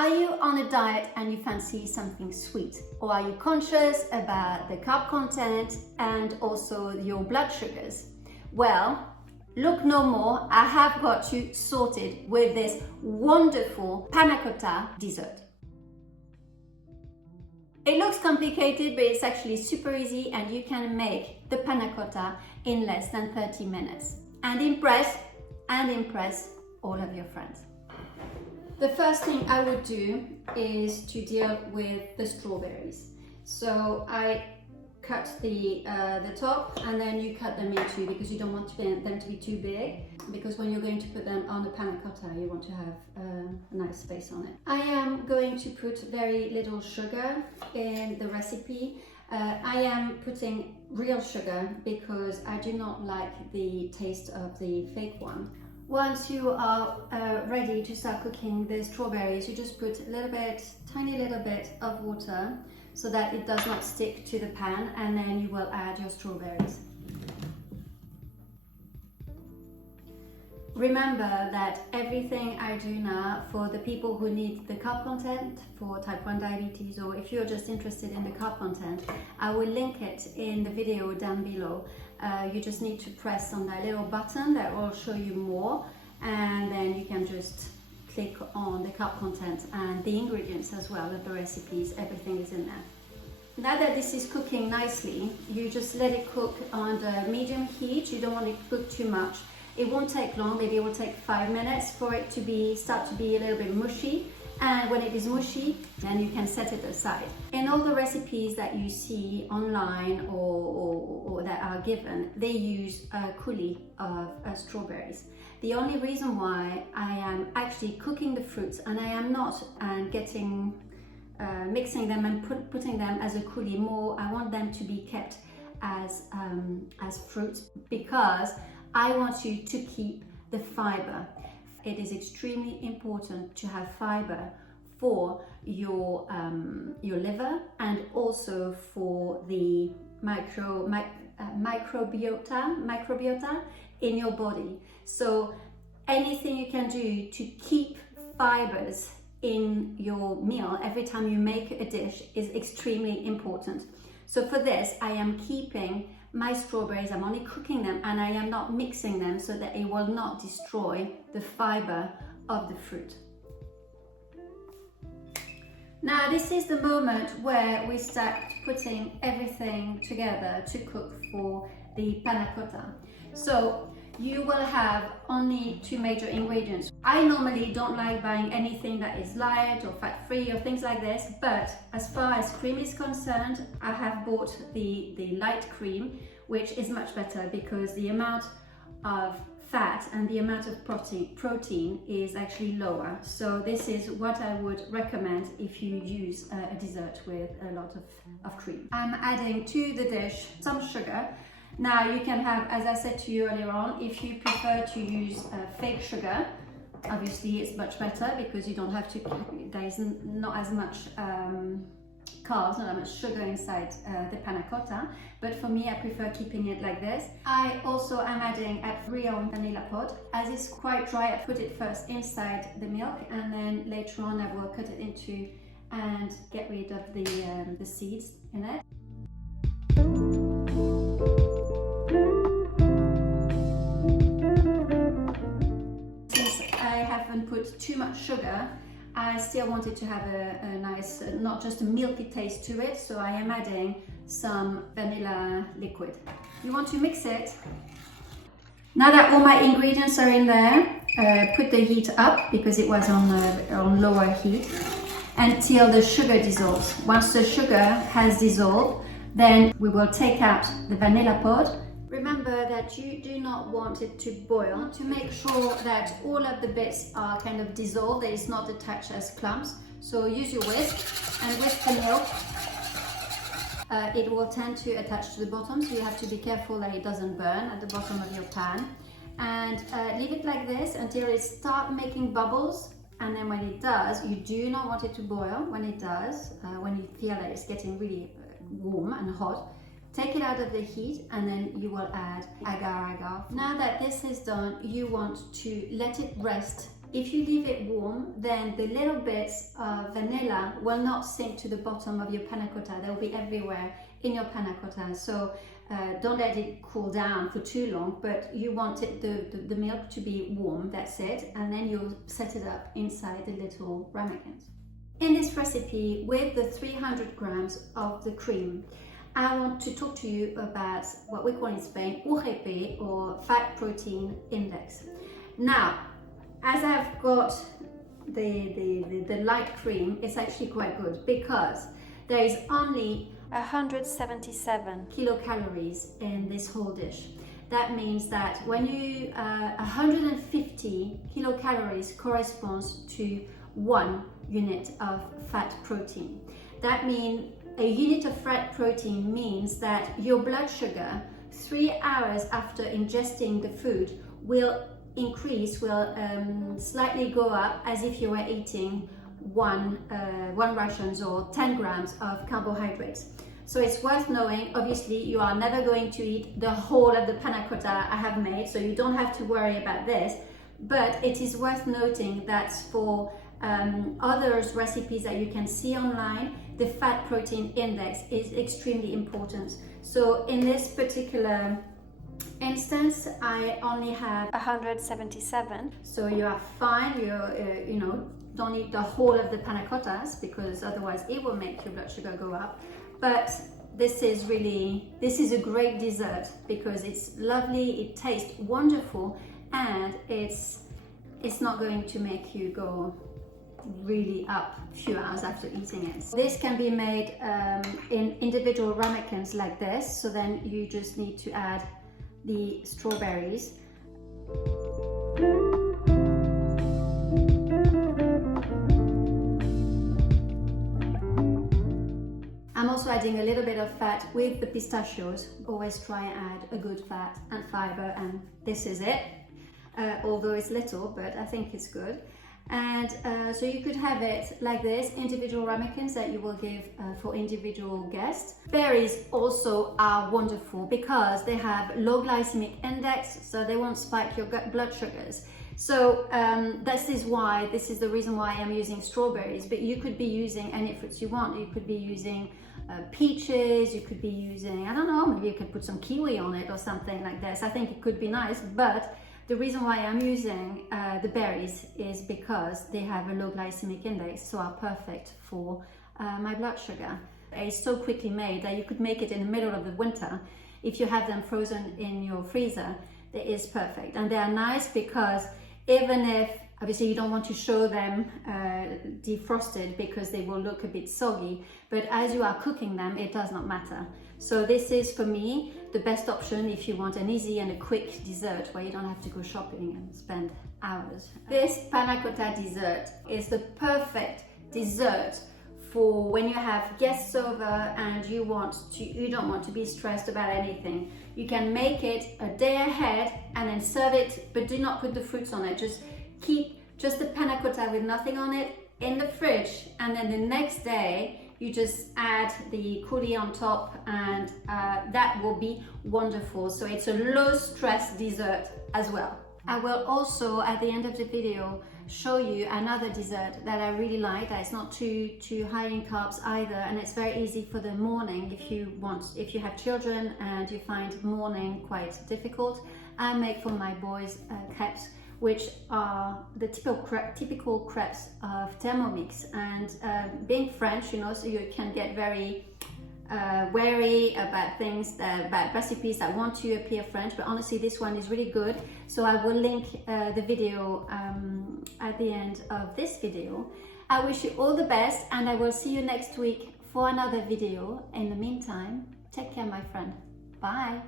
Are you on a diet and you fancy something sweet? Or are you conscious about the carb content and also your blood sugars? Well, look no more, I have got you sorted with this wonderful panna cotta dessert. It looks complicated, but it's actually super easy and you can make the panna cotta in less than 30 minutes and impress all of your friends. The first thing I would do is to deal with the strawberries. So I cut the top and then you cut them in two because you don't want them to be too big, because when you're going to put them on the panna cotta you want to have a nice space on it. I am going to put very little sugar in the recipe. I am putting real sugar because I do not like the taste of the fake one. Once you are ready to start cooking the strawberries, you just put a little bit, tiny little bit of water so that it does not stick to the pan, and then you will add your strawberries. Remember that everything I do now for the people who need the carb content for type 1 diabetes, or if you're just interested in the carb content, I will link it in the video down below. You just need to press on that little button that will show you more, and then you can just click on the carb content and the ingredients as well of the recipes. Everything is in there. Now that this is cooking nicely, you just let it cook on the medium heat. You don't want it to cook too much. It won't take long, maybe it will take 5 minutes for it to start to be a little bit mushy. And when it is mushy, then you can set it aside. In all the recipes that you see online or that are given, they use a coulis of strawberries. The only reason why I am actually cooking the fruits and I am not mixing them and putting them as a coulis, more I want them to be kept as fruits, because I want you to keep the fiber. It is extremely important to have fiber for your liver and also for the microbiota in your body. So anything you can do to keep fibers in your meal every time you make a dish is extremely important. So for this, I am keeping my strawberries, I'm only cooking them and I am not mixing them so that it will not destroy the fiber of the fruit. Now this is the moment where we start putting everything together to cook for the panna cotta. So you will have only 2 major ingredients. I normally don't like buying anything that is light or fat-free or things like this, but as far as cream is concerned, I have bought the light cream, which is much better because the amount of fat and the amount of protein is actually lower. So this is what I would recommend if you use a dessert with a lot of cream. I'm adding to the dish some sugar. Now you can have, as I said to you earlier on, if you prefer to use fake sugar, obviously it's much better because you don't have to, there is not as much carbs, not that much sugar inside the panna cotta, but for me I prefer keeping it like this. I also am adding a real vanilla pod. As it's quite dry, I put it first inside the milk and then later on I will cut it into and get rid of the seeds in it. Put too much sugar, I still wanted to have a nice, not just a milky taste to it, so I am adding some vanilla liquid. You want to mix it. Now that all my ingredients are in there, put the heat up because it was on lower heat until the sugar dissolves. Once the sugar has dissolved, then we will take out the vanilla pod. Remember that you do not want it to boil. To make sure that all of the bits are kind of dissolved, that it's not attached as clumps. So use your whisk and whisk the milk. It will tend to attach to the bottom, so you have to be careful that it doesn't burn at the bottom of your pan. And leave it like this until it starts making bubbles. And then when it does, you do not want it to boil. When it does, when you feel that it's getting really warm and hot, take it out of the heat and then you will add agar-agar. Now that this is done, you want to let it rest If you leave it warm, then the little bits of vanilla will not sink to the bottom of your panna cotta. They'll be everywhere in your panna cotta. So don't let it cool down for too long, but you want it, the milk to be warm, that's it. And then you'll set it up inside the little ramekins. In this recipe, with the 300 grams of the cream, I want to talk to you about what we call in Spain UGP, or fat protein index. Now, as I've got the light cream, it's actually quite good because there is only 177 kilocalories in this whole dish. That means that when you 150 kilocalories corresponds to 1 unit of fat protein. That means a unit of fat protein means that your blood sugar 3 hours after ingesting the food will increase, will slightly go up, as if you were eating one rations or 10 grams of carbohydrates. So it's worth knowing. Obviously, you are never going to eat the whole of the panna cotta I have made, so you don't have to worry about this. But it is worth noting that for other recipes that you can see online, the fat protein index is extremely important. So in this particular instance, I only have 177. So you are fine. You know, don't eat the whole of the panna cottas because otherwise it will make your blood sugar go up. But this is a great dessert because it's lovely, it tastes wonderful, and it's not going to make you go really up a few hours after eating it. This can be made in individual ramekins like this. So then you just need to add the strawberries. I'm also adding a little bit of fat with the pistachios. Always try and add a good fat and fiber, and this is it. Although it's little, but I think it's good. And so you could have it like this, individual ramekins that you will give for individual guests. Berries also are wonderful because they have low glycemic index, so they won't spike your gut blood sugars. So this is the reason why I'm using strawberries, but you could be using any fruits you want. You could be using peaches, you could be using, I don't know, maybe you could put some kiwi on it or something like this. I think it could be nice, but the reason why I'm using the berries is because they have a low glycemic index, so are perfect for my blood sugar. It's so quickly made that you could make it in the middle of the winter. If you have them frozen in your freezer, it is perfect. And they are nice because even if, obviously you don't want to show them defrosted because they will look a bit soggy, but as you are cooking them, it does not matter. So this is, for me, the best option if you want an easy and a quick dessert where you don't have to go shopping and spend hours. This panna cotta dessert is the perfect dessert for when you have guests over and you don't want to be stressed about anything. You can make it a day ahead and then serve it, but do not put the fruits on it. Just keep just the panna cotta with nothing on it in the fridge, and then the next day you just add the coulis on top, and that will be wonderful. So it's a low stress dessert as well. I will also, at the end of the video, show you another dessert that I really like, that is not too high in carbs either, and it's very easy for the morning if you have children and you find morning quite difficult. I make for my boys crepes, which are the typical crepes of Thermomix. And being French, you know, so you can get very wary about things, about recipes that want to appear French, but honestly this one is really good. So I will link the video at the end of this video. I wish you all the best, and I will see you next week for another video. In the meantime, take care, my friend. Bye.